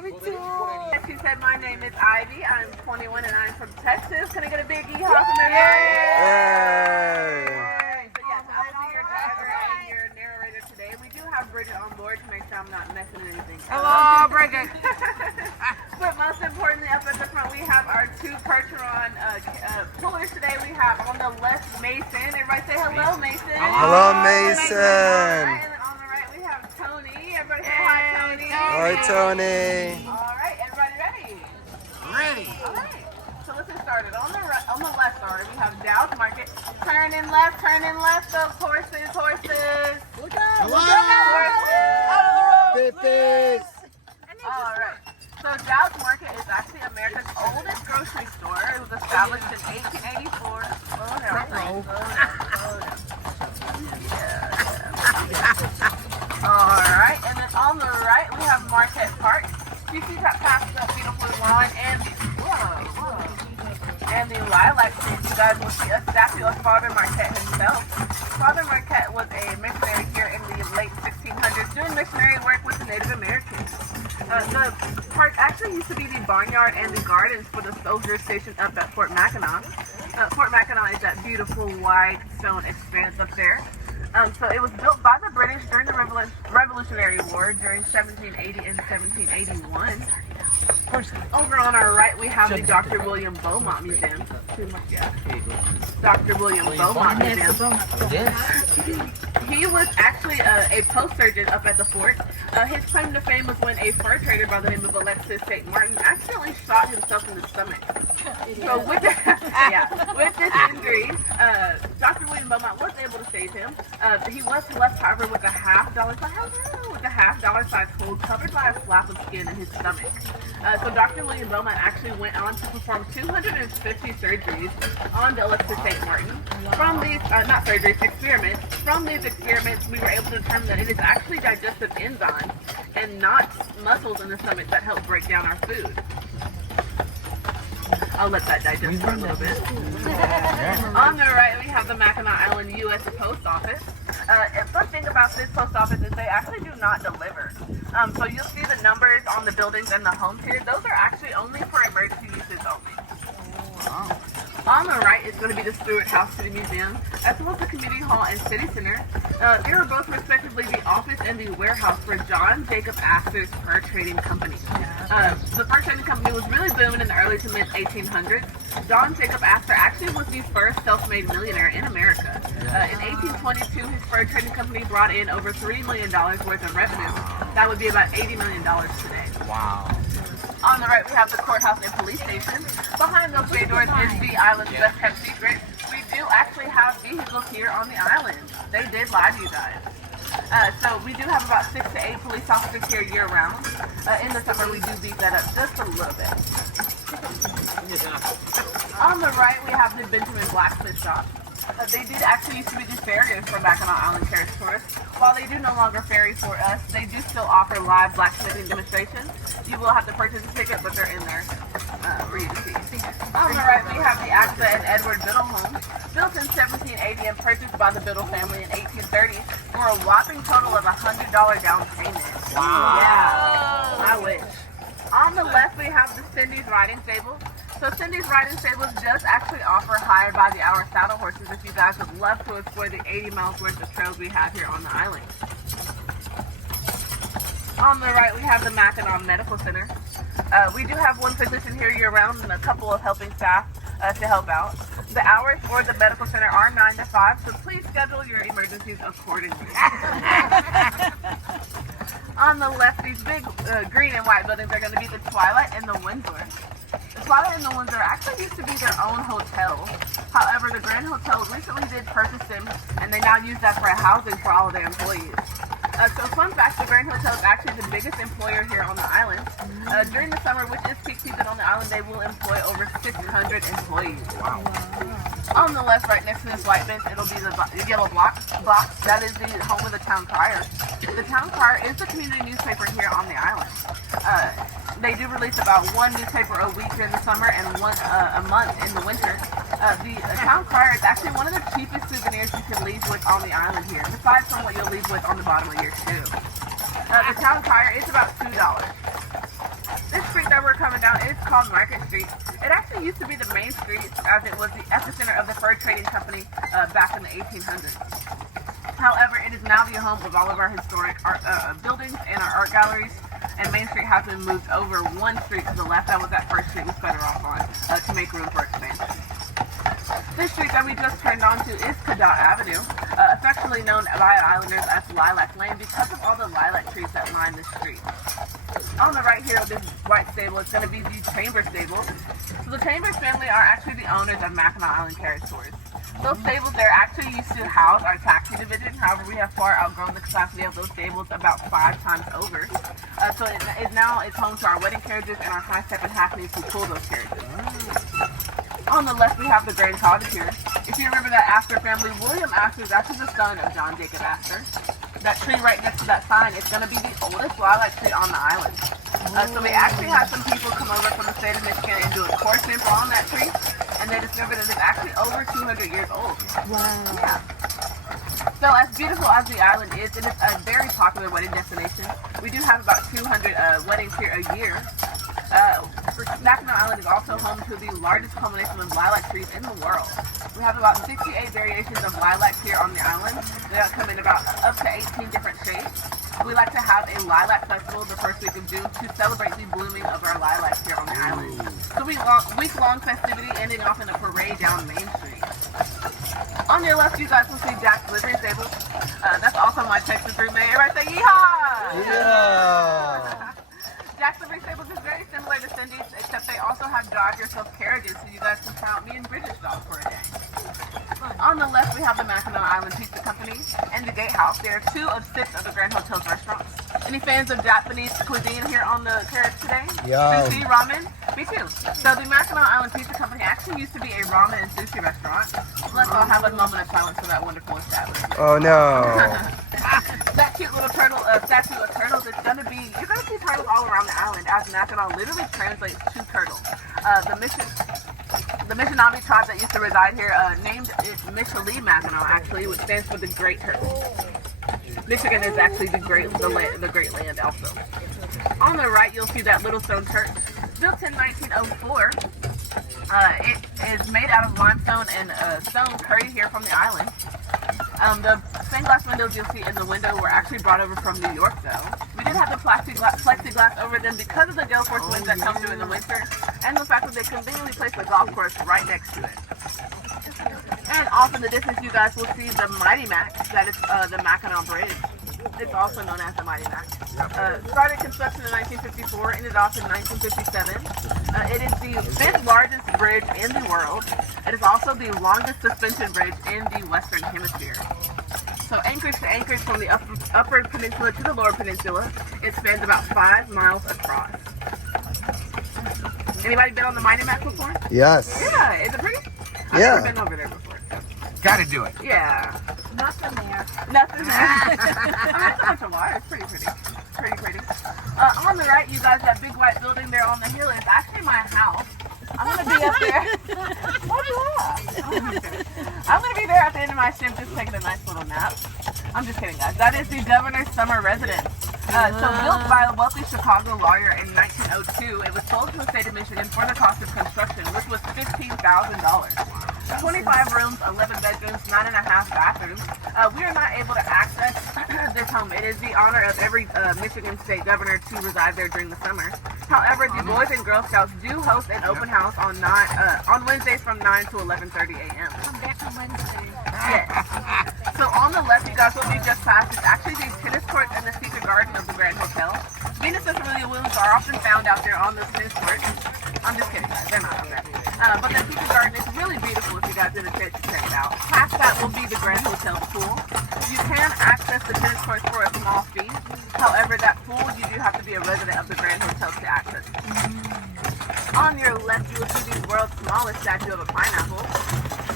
baby, too. She said, my name is Ivy. I'm 21 and I'm from Texas. Can I get a big yeehaw from everybody? Yay! So yes, I will be your driver and your narrator today. We do have Bridget on board to make sure I'm not messing anything up. Hello, Bridget. But most importantly, up at the front, we have our two Percheron pullers today. We have on the left Mason. Everybody say hello, Mason. Hello, Mason. And then on the right, we have Tony. Everybody say hi, Tony. Hi, Tony. All right, everybody ready? Ready. All right. So let's get started. On the left order, we have Dallas Market. Turn in left, go horses, horses. Look out. Horses. Pippies. All right. So Dallas Market is actually America's oldest grocery store. It was established in 1884. All right, and then on the right we have Marquette Park. You see that past that beautiful lawn and the lilacs. You guys will see a statue of Father Marquette himself. Father Marquette was a missionary here in the late 1600s doing missionary work with the Native Americans. The park actually used to be the barnyard and the gardens for the soldier stationed up at Fort Mackinac. Fort Mackinac is that beautiful white stone expanse up there. So it was built by the British during the Revolutionary War during 1780 and 1781. Over on our right, we have the Dr. William Beaumont Museum. Dr. William Beaumont Museum. He was actually a post surgeon up at the fort. His claim to fame was when a fur trader by the name of Alexis St. Martin accidentally shot himself in the stomach. So with this injury, Dr. William Beaumont was able to save him. He was left, however, with a $half size hole covered by a flap of skin in his stomach. So Dr. William Beaumont actually went on to perform 250 surgeries on the Alexis St. Martin. From these, not surgeries, experiments. From these experiments, we were able to determine that it is actually digestive enzymes and not muscles in the stomach that help break down our food. I'll let that digest for a little bit. On the right, we have the Mackinac Island U.S. Post Office. A fun thing about this post office is they actually do not deliver. So you'll see the numbers on the buildings and the homes here. Those are actually only for emergency uses only. On the right is going to be the Stewart House City Museum, as well as the Community Hall and City Center. They were both respectively the office and the warehouse for John Jacob Astor's fur trading company. The fur trading company was really booming in the early to mid 1800s. John Jacob Astor actually was the first self-made millionaire in America. In 1822, his fur trading company brought in over $3 million worth of revenue. That would be about $80 million today. Wow. On the right, we have the courthouse and police station. Behind those bay doors is the island's best kept secret. We do actually have vehicles here on the island. They did lie to you guys. So we do have about 6 to 8 police officers here year round. In the summer, we do beat that up just a little bit. On the right, we have the Benjamin Blacksmith Shop. They did actually used to be the farriers for Mackinac Island carriage tourists. While they do no longer ferry for us, they do still offer live blacksmithing demonstrations. You will have to purchase a ticket, but they're in there for you to see. On the right, we have the Agda and Edward Biddle home, built in 1780 and purchased by the Biddle family in 1830 for a whopping total of $100 down payment. Wow. Yeah, I wish. On the left, we have the Cindy's Riding Stables. So Cindy's Riding Stables does actually offer hire by the hour saddle horses if you guys would love to explore the 80 miles worth of trails we have here on the island. On the right, we have the Mackinac Medical Center. We do have one physician here year-round and a couple of helping staff to help out. The hours for the medical center are 9 to 5, so please schedule your emergencies accordingly. On the left, these big green and white buildings are going to be the Twilight and the Windsor. The Twilight and the Windsor actually used to be their own hotel. However, the Grand Hotel recently did purchase them, and they now use that for housing for all of their employees. So fun fact, the Grand Hotel is actually the biggest employer here on the island. During the summer, which is peak season on the island, they will employ over 600 employees. Wow. On the left, right next to this white bench, it'll be the yellow box. That is the home of the Town Crier. The Town Crier is the community newspaper here on the island. They do release about one newspaper a week during the summer and one a month in the winter. The Town Crier is actually one of the cheapest souvenirs you can leave with on the island here, besides from what you'll leave with on the bottom of your shoe. The Town Crier is about $2. This street that we're coming down is called Marquette Street. It actually used to be the main street as it was the epicenter of the fur trading company back in the 1800s. However, it is now the home of all of our historic art, buildings and our art galleries, and Main Street has been moved over one street to the left. That was that first street we started off on to make room for expansion. This street that we just turned onto is Cadott Avenue, affectionately known by Islanders as Lilac Lane because of all the lilac trees that line the street. On the right here of this white stable, it's going to be the Chambers stable. So the Chambers family are actually the owners of Mackinac Island Carriage stores. Those stables they're actually used to house our taxi division. However, we have far outgrown the capacity of those stables about 5 times over. So it now is home to our wedding carriages and our high-step and hackneys who pull those carriages. On the left, we have the Grand Cottage here. If you remember that Astor family, William Astor is actually the son of John Jacob Astor. That tree right next to that sign is going to be the oldest lilac tree on the island. So we actually had some people come over from the state of Michigan and do a core sample on that tree, and they discovered that it's actually over 200 years old. Wow. Yeah. So as beautiful as the island is, it is a very popular wedding destination. We do have about 200 weddings here a year. Mackinac Island is also home to the largest culmination of lilac trees in the world. We have about 68 variations of lilacs here on the island. They come in about up to 18 different shades. We like to have a lilac festival the first week of June to celebrate the blooming of our lilacs here on the island. So week-long festivity ending off in a parade down Main Street. On your left, you guys will see Jack's Livery Stable. That's also my Texas roommate. Everybody say yeehaw! Yeah. Jack's Livery Stables is very similar to Cindy's, except they also have drive-yourself carriages, so you guys can count me and Bridget's dog for a day. On the left, we have the Mackinac Island Pizza Company and the Gatehouse. There are 2 of 6 of the Grand Hotel's restaurants. Any fans of Japanese cuisine here on the Carriage today? Yum. Sushi, ramen? Me too. So the Mackinac Island Pizza Company actually used to be a ramen and sushi restaurant. Let's all have a moment of silence for that wonderful establishment. Oh no. That cute little turtle statue of turtles, you're going to see turtles all around the island, as Mackinac literally translates to turtle. The Missionami tribe that used to reside here named it Micheli Mackinac, actually, which stands for the Great Turtle. Michigan is actually the Great Land also. On the right, you'll see that little stone church. Built in 1904, it is made out of limestone and stone carried here from the island. The stained glass windows you'll see in the window were actually brought over from New York, though. We did have the plexiglass over them because of the gale force winds that come through in the winter, and the fact that they conveniently placed the golf course right next to it. And off in the distance, you guys will see the Mighty Mac, that is the Mackinac Bridge. It's also known as the Mighty Mac. Started construction in 1954, ended off in 1957. It is the 5th largest bridge in the world. It is also the longest suspension bridge in the Western Hemisphere. So Anchorage to Anchorage, from the upper peninsula to the lower peninsula, it spans about 5 miles across. Anybody been on the Mighty Mac before? Yes. Yeah, is it pretty? I've Yeah. never been over there before. Gotta do it. Yeah. Nothing there. Nothing there. It's a bunch of water. It's pretty pretty. Pretty. On the right, you guys, that big white building there on the hill is actually my house. I'm going to be up there. What'd you laugh? I'm going to be there at the end of my shift just taking a nice little nap. I'm just kidding, guys. That is the governor's summer residence. So built by a wealthy Chicago lawyer in 1902, it was sold to the state of Michigan for the cost of construction, which was $15,000. 25 rooms, 11 bedrooms, 9.5 bathrooms. We are not able to access this home. It is the honor of every Michigan state governor to reside there during the summer. However, the Boys and Girl Scouts do host an open house on Wednesdays from 9 to 11:30 a.m. I'm back on Wednesday. Yes. So on the left, you guys, what we just passed is actually the tennis courts and the secret garden of the Grand Hotel. Venus and familiar wounds are often found out there on the tennis courts. I'm just kidding, guys. They're not out there. But the secret garden is really beautiful if you guys get a chance to check it out. Past that will be the Grand Hotel pool. You can access the tennis courts for a small fee. However, that pool, you do have to be a resident of the Grand Hotel to access it. On your left, you will see the world's smallest statue of a pineapple.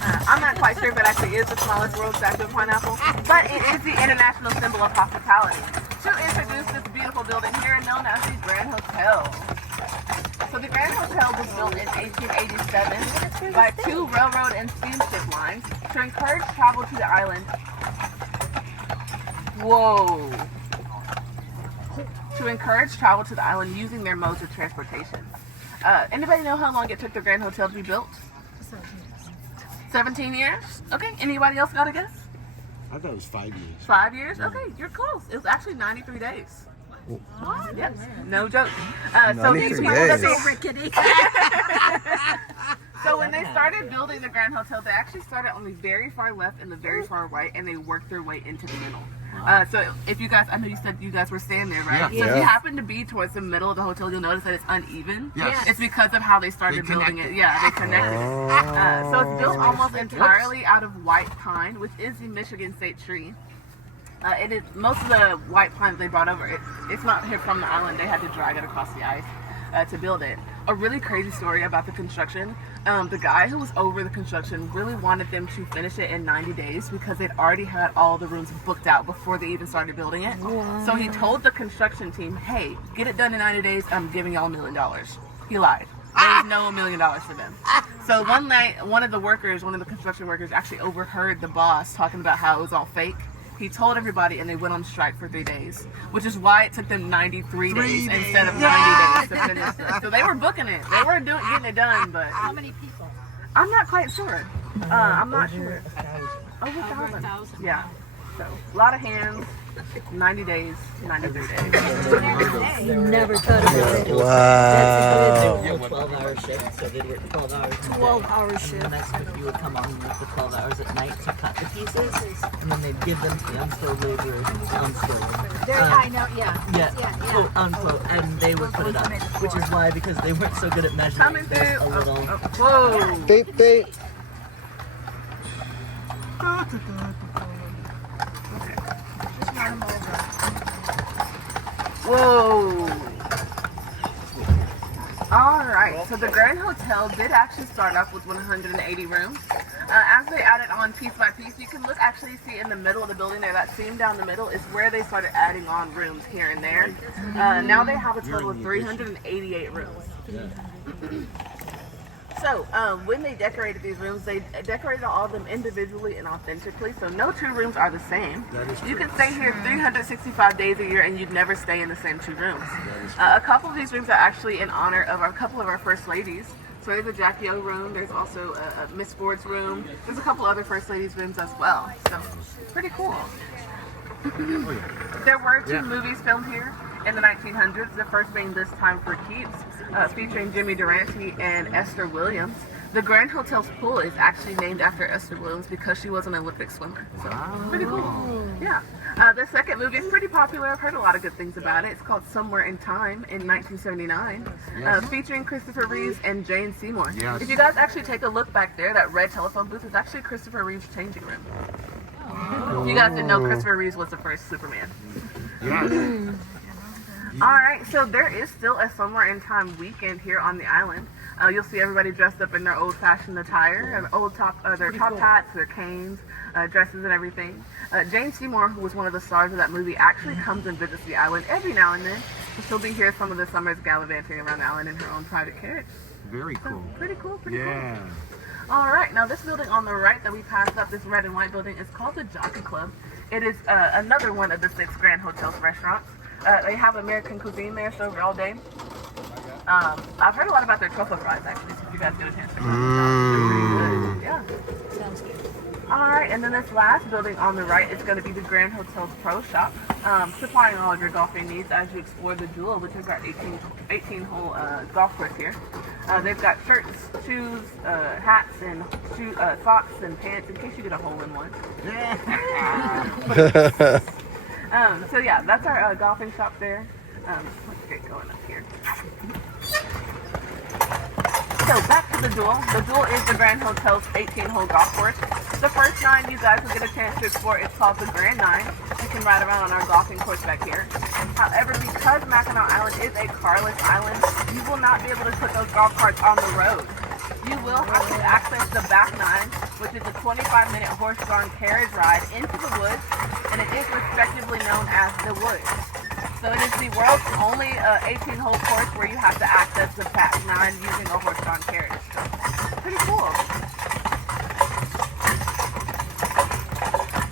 I'm not quite sure if it actually is the smallest world statue of pineapple, but it is the international symbol of hospitality. To introduce this beautiful building here, known as the Grand Hotel. So the Grand Hotel was built in 1887 by 2 railroad and steamship lines to encourage travel to the island. Whoa. to encourage travel to the island using their modes of transportation. Anybody know how long it took the Grand Hotel to be built? 17 years? Okay, anybody else got a guess? I thought it was 5 years. 5 years? Okay, you're close. It was actually 93 days. What? Yes, no joke. So these 93 people days. that So rickety. So when they started building the Grand Hotel, they actually started on the very far left and the very far right, and they worked their way into the middle. So if you guys, I know you said you guys were staying there, right? Yeah. So if Yeah. you happen to be towards the middle of the hotel, you'll notice that it's uneven. Yes. It's because of how they started They building it. connected. Yeah, they connected it. So it's built almost Whoops. entirely out of white pine, which is the Michigan state tree. It is most of the white pine they brought over. It's not here from the island. They had to drag it across the ice to build it. A really crazy story about the construction. The guy who was over the construction really wanted them to finish it in 90 days because they'd already had all the rooms booked out before they even started building it. So he told the construction team, "Hey, get it done in 90 days. I'm giving y'all $1 million." He lied. There was no $1 million for them. So one night, one of the construction workers actually overheard the boss talking about how it was all fake. He told everybody, and they went on strike for 3 days, which is why it took them 93 days instead of 90 days to finish it. So they were booking it. They were getting it done, but How many people? I'm not quite sure. I'm not sure. Over Over 1,000. 1,000. Yeah. So a lot of hands, 90 days, 93 days. Never thought about it. Wow. They work 12-hour shifts, so they'd work 12 hours. in the day. 12-hour And shift. the next week you would come on and work the 12 hours at night to cut the pieces, and then they'd give them to the unskilled laborers unskilled. There, I know, yeah. Yeah, quote unquote, and they would put it up, which is why, because they weren't so good at measuring, Coming through. there's a little. Whoa. Beep, beep. Whoa. All right, so the Grand Hotel did actually start off with 180 rooms. As they added on piece by piece, you can actually see in the middle of the building there, that seam down the middle is where they started adding on rooms here and there. Now they have a total of 388 rooms. So when they decorated these rooms, they decorated all of them individually and authentically. So no two rooms are the same. You can stay here 365 days a year and you'd never stay in the same two rooms. A couple of these rooms are actually in honor of a couple of our first ladies. So there's a Jockey room. There's also a Miss Ford's room. There's a couple other first ladies rooms as well. So pretty cool. There were two movies filmed here in the 1900s. The first being This Time for Keeps, featuring Jimmy Durante and Esther Williams. The Grand Hotel's pool is actually named after Esther Williams because she was an Olympic swimmer. So pretty cool. Yeah. The second movie is pretty popular. I've heard a lot of good things about it. It's called Somewhere in Time in 1979, featuring Christopher Reeves and Jane Seymour. Yes. If you guys actually take a look back there, that red telephone booth is actually Christopher Reeves' changing room. If you guys didn't know, Christopher Reeves was the first Superman. Yeah. All right, so there is still a Somewhere in Time weekend here on the island. You'll see everybody dressed up in their old-fashioned attire, their top hats, their canes, dresses, and everything. Jane Seymour, who was one of the stars of that movie, actually comes and visits the island every now and then. She'll be here some of the summers gallivanting around the island in her own private carriage. Very cool. Pretty cool, pretty cool. Yeah. All right, now this building on the right that we passed up, this red and white building, is called the Jockey Club. It is another one of the 6 Grand Hotel's restaurants. They have American cuisine there, served all day. I've heard a lot about their truffle fries, actually, so if you guys get a chance to try them. Yeah. Sounds good. All right, and then this last building on the right is going to be the Grand Hotel's Pro Shop, supplying all of your golfing needs as you explore the Jewel, which is our 18-hole golf course here. They've got shirts, shoes, hats, and socks and pants in case you get a hole in one. So yeah, that's our golfing shop there. Let's get going up here. So back to the Jewel. The Jewel is the Grand Hotel's 18-hole golf course. The first 9 you guys will get a chance to explore. It's called the Grand 9. You can ride around on our golfing course back here. However, because Mackinac Island is a carless island, you will not be able to put those golf carts on the road. You will have to access the back 9, which is a 25-minute horse-drawn carriage ride into the woods, and it is respectively known as the Woods. So it is the world's only 18-hole course where you have to access the back 9 using a horse-drawn carriage. So, pretty cool.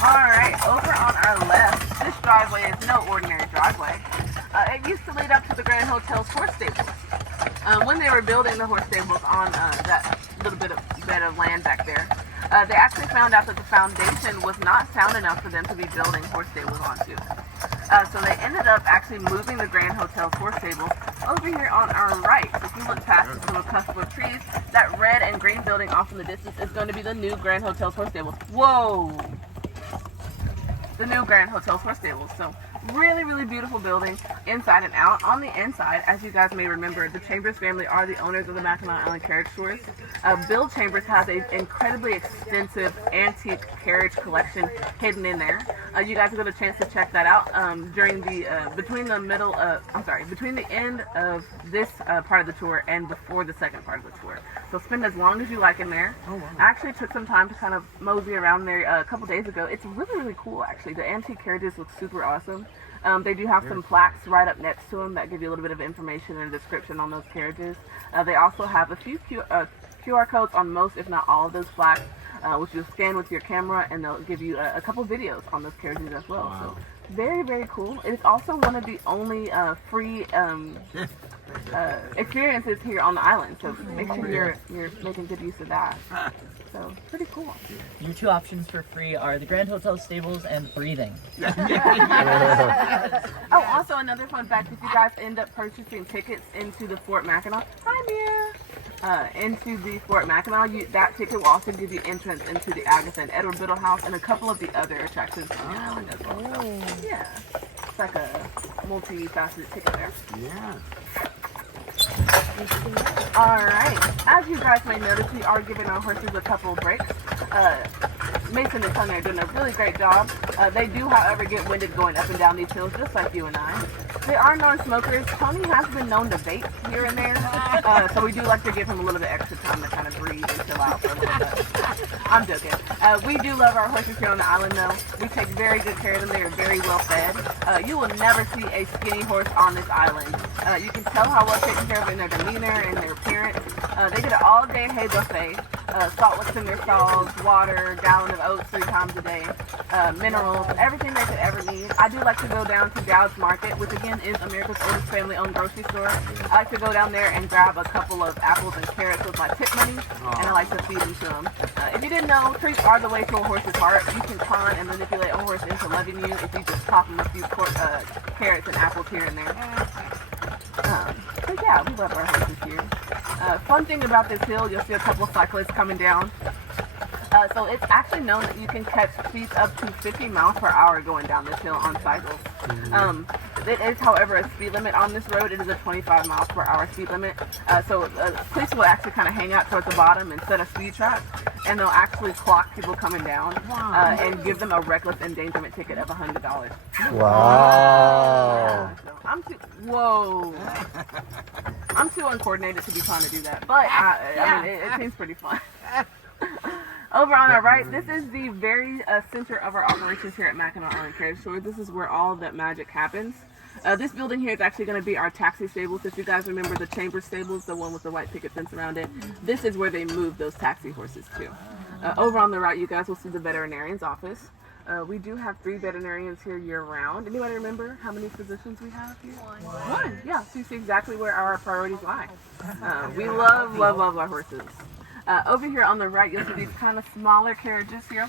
All right, over on our left, this driveway is no ordinary driveway. It used to lead up to the Grand Hotel's horse stables. When they were building the horse stables on that little bit of land back there, they actually found out that the foundation was not sound enough for them to be building horse stables onto. So they ended up actually moving the Grand Hotel's horse stables over here on our right. So if you look past this little cluster of trees, that red and green building off in the distance is going to be the new Grand Hotel's horse stables. Whoa! The new Grand Hotel's horse stables. So really, really beautiful building inside and out. On the inside, as you guys may remember, the Chambers family are the owners of the Mackinac Island Carriage Stores. Bill Chambers has an incredibly extensive antique carriage collection hidden in there. You guys will get a chance to check that out during the between the end of this part of the tour and before the second part of the tour. So spend as long as you like in there. Oh, wow. I actually took some time to kind of mosey around there a couple days ago. It's really, really cool actually. The antique carriages look super awesome. They do have some plaques right up next to them that give you a little bit of information and a description on those carriages. They also have a few QR codes on most, if not all, of those plaques, which you'll scan with your camera, and they'll give you a couple videos on those carriages as well. Wow. So very, very cool. It's also one of the only free experiences here on the island. So make sure you're making good use of that. So pretty cool. Your two options for free are the Grand Hotel stables and breathing. Oh, also another fun fact, if you guys end up purchasing tickets into the Fort Mackinac, into the Fort Mackinac, that ticket will also give you entrance into the Agatha and Edward Biddle House and a couple of the other attractions on the island as well. So, yeah, it's like a multi-faceted ticket there. Yeah. Alright, as you guys may notice, we are giving our horses a couple of breaks. Mason and Tony are doing a really great job. They do, however, get winded going up and down these hills, just like you and I. They are non-smokers. Tony has been known to vape here and there, so we do like to give him a little bit extra time to kind of breathe and chill out for a little bit. I'm joking. We do love our horses here on the island, though. We take very good care of them. They are very well fed. You will never see a skinny horse on this island. You can tell how well taken care of in their demeanor and their appearance. They get an all-day hay buffet, salt licks in their stalls, water, gallon of oats 3 times a day, minerals, everything they could ever need. I do like to go down to Dowd's Market, which again is America's oldest family-owned grocery store. I like to go down there and grab a couple of apples and carrots with my tip money, and I like to feed them to them. If you didn't know, treats are the way to a horse's heart. You can con and manipulate a horse into loving you if you just toss them a few carrots and apples here and there. So yeah, we love our horses here. Fun thing about this hill, you'll see a couple of cyclists coming down. So it's actually known that you can catch speeds up to 50 miles per hour going down this hill on cycles. It is, however, a speed limit on this road. It is a 25 miles per hour speed limit. So police will actually kind of hang out towards the bottom and set a speed trap, and they'll actually clock people coming down and give them a reckless endangerment ticket of $100. Wow. So I'm too uncoordinated to be trying to do that, but I mean, it seems pretty fun. Over on our right, this is the very center of our operations here at Mackinac Island Carriage Store. This is where all that magic happens. This building here is actually going to be our taxi stables. If you guys remember the Chambers stables, the one with the white picket fence around it, this is where they move those taxi horses to. Over on the right, you guys will see the veterinarian's office. We do have 3 veterinarians here year-round. Anybody remember how many physicians we have here? One. Yeah, so you see exactly where our priorities lie. We love our horses. Over here on the right, you'll see these kind of smaller carriages here.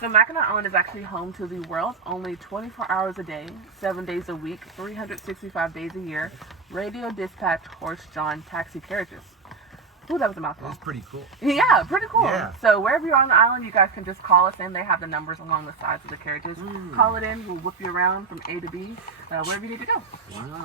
So Mackinac Island is actually home to the world's only 24 hours a day, 7 days a week, 365 days a year, radio dispatch horse-drawn taxi carriages. Ooh, that was a mouthful. That's pretty cool. Yeah, pretty cool. Yeah. So wherever you're on the island, you guys can just call us in. They have the numbers along the sides of the carriages. Call it in. We'll whip you around from A to B, wherever you need to go. Wow.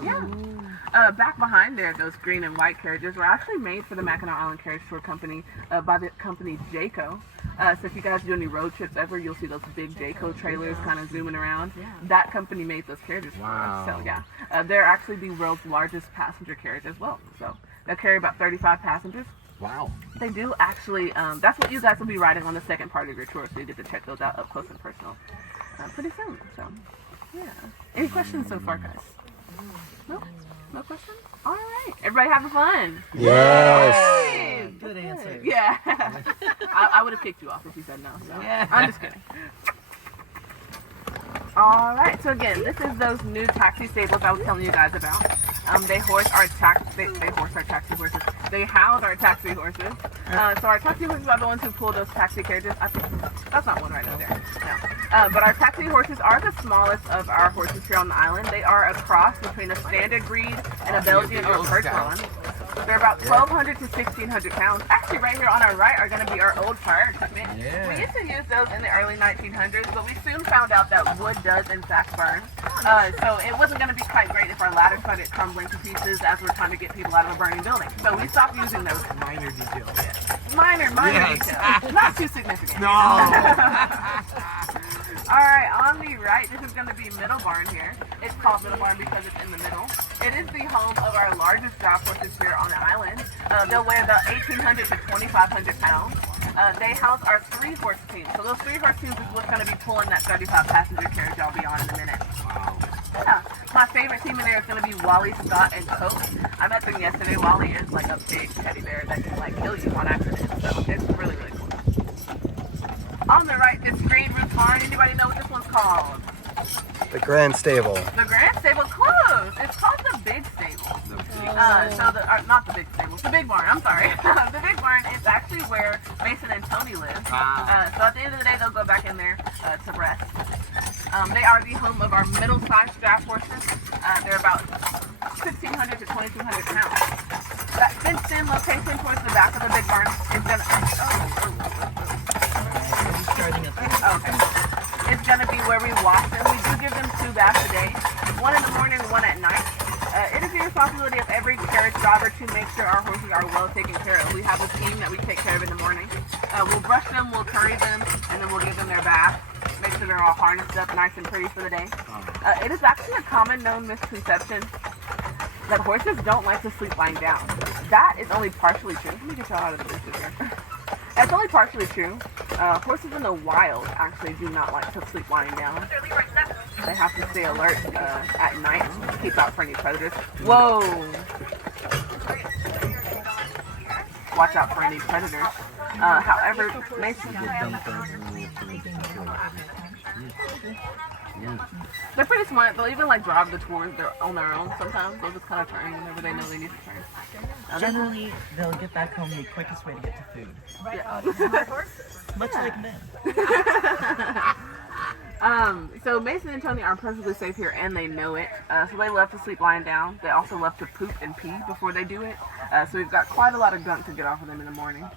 Yeah. Back behind there, those green and white carriages were actually made for the Mackinac Island Carriage Store Company by the company Jayco. So if you guys do any road trips ever, you'll see those big Jayco trailers kind of zooming around. That company made those carriages for us. So yeah, they're actually the world's largest passenger carriage as well. So they'll carry about 35 passengers. Wow. They do actually, that's what you guys will be riding on the second part of your tour, so you get to check those out up close and personal pretty soon. So, yeah. Any questions so far, guys? No? No questions? All right. Everybody having fun? Yes. Yay! Good answer. Yeah. I would have kicked you off if you said no. So. Yeah. I'm just kidding. All right, so again, this is those new taxi stables I was telling you guys about. They house our taxi horses. They house our taxi horses. So our taxi horses are the ones who pull those taxi carriages. I think that's not one right over there. No. But our taxi horses are the smallest of our horses here on the island. They are a cross between a standard breed and a Belgian or Perch one. They're about 1,200 to 1,600 pounds. Actually, right here on our right are going to be our old fire equipment. Yeah. We used to use those in the early 1900s, but we soon found out that wood does in fact burn. So it wasn't going to be quite great if our ladder started crumbling to pieces as we're trying to get people out of a burning building. So we stopped using those. Minor detail. Minor Yes. details. Not too significant. No. Alright, on the right, this is going to be Middle Barn here. It's called Middle Barn because it's in the middle. It is the home of our largest draft horses here on the island. They'll weigh about 1,800 to 2,500 pounds. They house our 3-horse team. So those 3-horse teams is what's going to be pulling that 35-passenger carriage I'll be on in a minute. Yeah. My favorite team in there is going to be Wally, Scott, and Coke. I met them yesterday. Wally is like a big teddy bear that can like kill you on accident. So it's really, really cool. On the right, this green roof barn. Anybody know what this one's called? The Grand Stable. The Grand Stable. Close. It's called the Big Stable. Not the Big Stable. The Big Barn. I'm sorry. The Big Barn is actually where Mason and Tony live. So at the end of the day, they'll go back in there to rest. They are the home of our middle-sized draft horses. They're about 1,600 to 2,200 pounds. That fenced-in location towards the back of the Big Barn is gonna. Okay. It's gonna be where we wash them. We do give them 2 baths a day, one in the morning, one at night. It is the responsibility of every carriage driver to make sure our horses are well taken care of. We have a team that we take care of in the morning. We'll brush them, we'll curry them, and then we'll give them their bath. Make sure they're all harnessed up nice and pretty for the day. It is actually a common known misconception that horses don't like to sleep lying down. That is only partially true. Let me get y'all out of the bushes here. That's only partially true. Horses in the wild actually do not like to sleep lying down. They have to stay alert at night to keep out for any predators. Whoa! Watch out for any predators. However, Mason, they're pretty smart. They'll even like drive the tours on their own sometimes. They'll just kind of turn whenever they know they need to turn. Generally, they'll get back home the quickest way to get to food. Yeah. Much like men. So Mason and Tony are perfectly safe here, and they know it. So they love to sleep lying down. They also love to poop and pee before they do it. So we've got quite a lot of gunk to get off of them in the morning.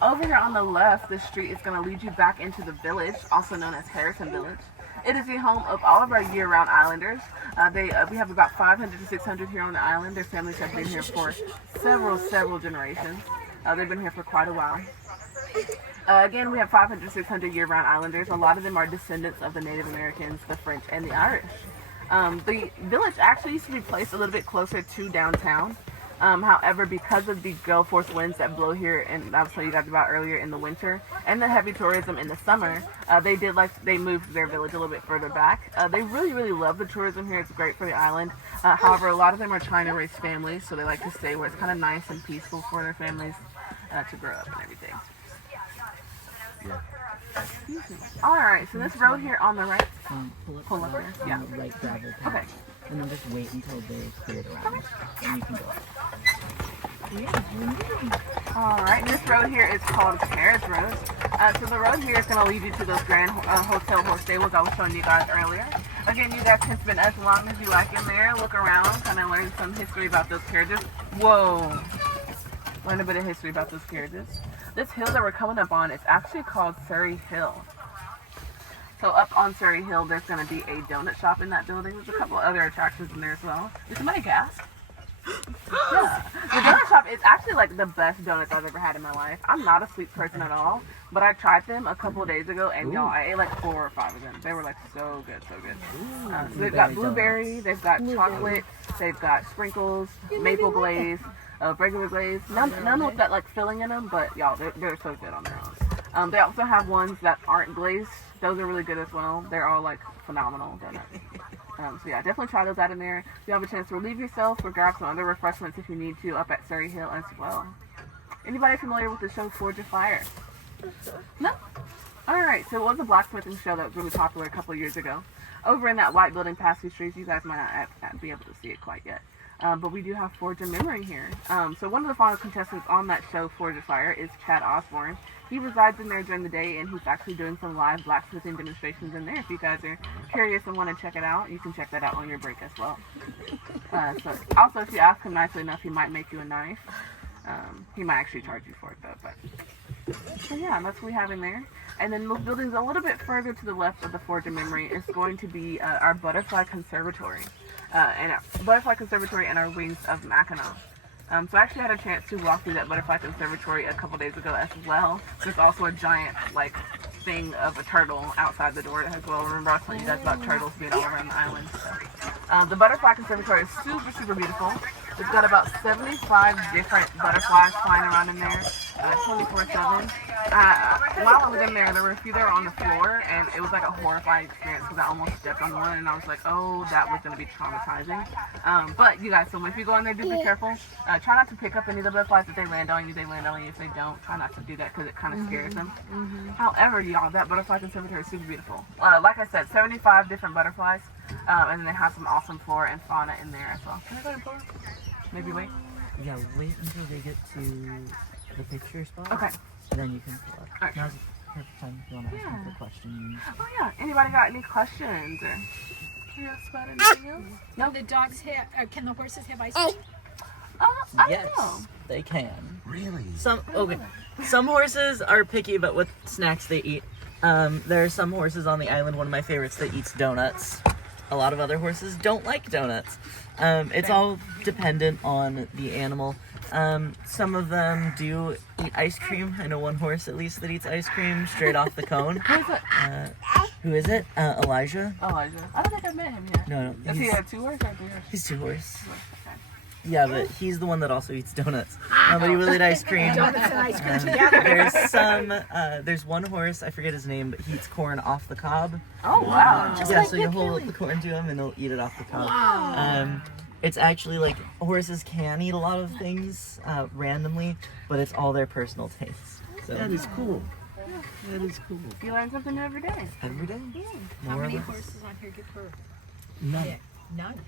Over here on the left, this street is going to lead you back into the village, also known as Harrison Village. It is the home of all of our year-round islanders. We have about 500 to 600 here on the island. Their families have been here for several generations. They've been here for quite a while. Again, we have 500 to 600 year-round islanders. A lot of them are descendants of the Native Americans, the French, and the Irish. The village actually used to be placed a little bit closer to downtown. However, because of the gale force winds that blow here, and I was telling you guys about earlier in the winter, and the heavy tourism in the summer, they moved their village a little bit further back. They really love the tourism here. It's great for the island. However, a lot of them are trying to raise families, so they like to stay where it's kind of nice and peaceful for their families to grow up and everything. All right, so this road here on the right. Pull up there. on Yeah. the right gravel path. Okay. And then just wait until they clear it around. And you can go up. All right, this road here is called Carriage Road. So the road here is going to lead you to those grand hotel horse stables I was showing you guys earlier. Again, you guys can spend as long as you like in there, look around, kind of learn some history about those carriages. Whoa! Learn a bit of history about those carriages. This hill that we're coming up on is actually called Siri Hill. So up on Siri Hill, there's going to be a donut shop in that building. There's a couple other attractions in there as well. Did somebody gasp? Yeah. The donut shop is actually like the best donuts I've ever had in my life. I'm not a sweet person at all, but I tried them a couple of days ago, and y'all, I ate like 4 or 5 of them. They were like so good, so good. So they've got blueberry, they've got chocolate, they've got sprinkles, maple glaze, regular glaze. None with that like filling in them, but y'all, they're so good on their own. They also have ones that aren't glazed. Those are really good as well. They're all like phenomenal donuts. So yeah, definitely try those out in there. If you have a chance to relieve yourself or grab some other refreshments if you need to up at Siri Hill as well. Anybody familiar with the show Forge of Fire? No? Alright, so it was a blacksmithing show that was really popular a couple of years ago. Over in that white building past these trees, you guys might not be able to see it quite yet. But we do have Forge of Memory here. So one of the final contestants on that show, Forge of Fire, is Chad Osborne. He resides in there during the day, and he's actually doing some live blacksmithing demonstrations in there. If you guys are curious and want to check it out, you can check that out on your break as well. So also, if you ask him nicely enough, he might make you a knife. He might actually charge you for it, though. But so yeah, that's what we have in there. And then those buildings a little bit further to the left of the Forge of Memory is going to be our Butterfly Conservatory. And Butterfly Conservatory and our Wings of Mackinac. So I actually had a chance to walk through that Butterfly Conservatory a couple days ago as well. There's also a giant, like, thing of a turtle outside the door as well. Remember I was telling you guys about turtles being all around the island. So, the Butterfly Conservatory is super, super beautiful. It's got about 75 different butterflies flying around in there, 24/7. While I was in there, there were a few that were on the floor, and it was like a horrifying experience because I almost stepped on one, and I was like, oh, that was going to be traumatizing. But you guys, so if you go in there, do be careful. Try not to pick up any of the butterflies. If they land on you, they land on you. If they don't, try not to do that because it kind of scares them. However, y'all, that Butterfly Conservatory is super beautiful. Like I said, 75 different butterflies, and then they have some awesome flora and fauna in there as well. Can I go and pull? Maybe wait? Yeah, wait until they get to the picture spot. Okay. Then you can pull up. Alright. Now's the perfect time if you want to ask them for questions. Oh yeah. Anybody got any questions or curious about anything else? No, the dogs have. Can the horses have ice cream? I Yes, don't know. they can. Really? Some horses are picky about what snacks they eat. There are some horses on the island, one of my favorites, that eats donuts. A lot of other horses don't like donuts. It's all dependent on the animal. Some of them do eat ice cream. I know one horse at least that eats ice cream straight off the cone. Who is it? Elijah? Elijah. I don't think I've met him yet. No, Is he a 2 horse or 3 horse? he's 2 horse. Okay. Yeah, but he's the one that also eats donuts. But he will eat ice cream. Donuts and ice cream together. There's one horse, I forget his name, but he eats corn off the cob. Oh wow. Yeah, so you hold the corn to him and they'll eat it off the cob. It's actually like horses can eat a lot of things randomly, but it's all their personal taste. So That is cool. That is cool. You learn something new every day. every day, How more or many less. horses on here give birth? None. Yeah, none.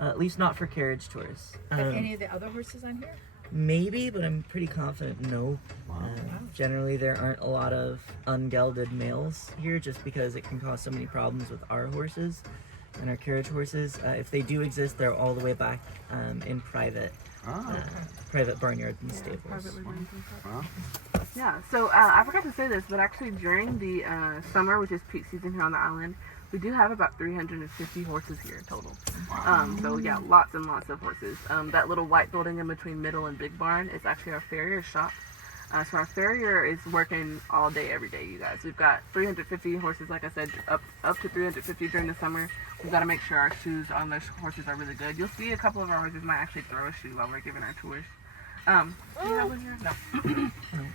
At least not for carriage tours. But any of the other horses on here? Maybe, but I'm pretty confident no. Wow. Generally, there aren't a lot of ungelded males here just because it can cause so many problems with our horses and our carriage horses. If they do exist, they're all the way back in private barnyards and stables. Wow. Yeah, so I forgot to say this, but actually during the summer, which is peak season here on the island, we do have about 350 horses here total. So yeah, lots and lots of horses. That little white building in between Middle and Big Barn is actually our farrier shop. So our farrier is working all day, every day, you guys. We've got 350 horses, like I said, up to 350 during the summer. We've got to make sure our shoes on those horses are really good. You'll see a couple of our horses might actually throw a shoe while we're giving our tours. Do you have one here? No.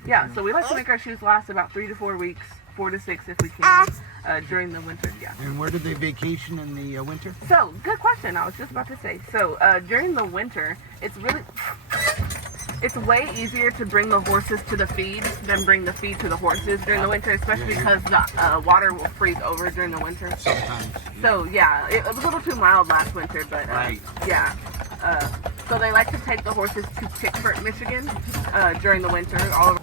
Yeah, so we like to make our shoes last about 3 to 4 weeks, 4 to 6 if we can, during the winter, yeah. And where do they vacation in the winter? So, good question. I was just about to say. So, during the winter, it's way easier to bring the horses to the feed than bring the feed to the horses during the winter, especially because the water will freeze over during the winter. Sometimes. So, yeah, it was a little too mild last winter, but Right. yeah. So they like to take the horses to Pickford, Michigan during the winter. All over.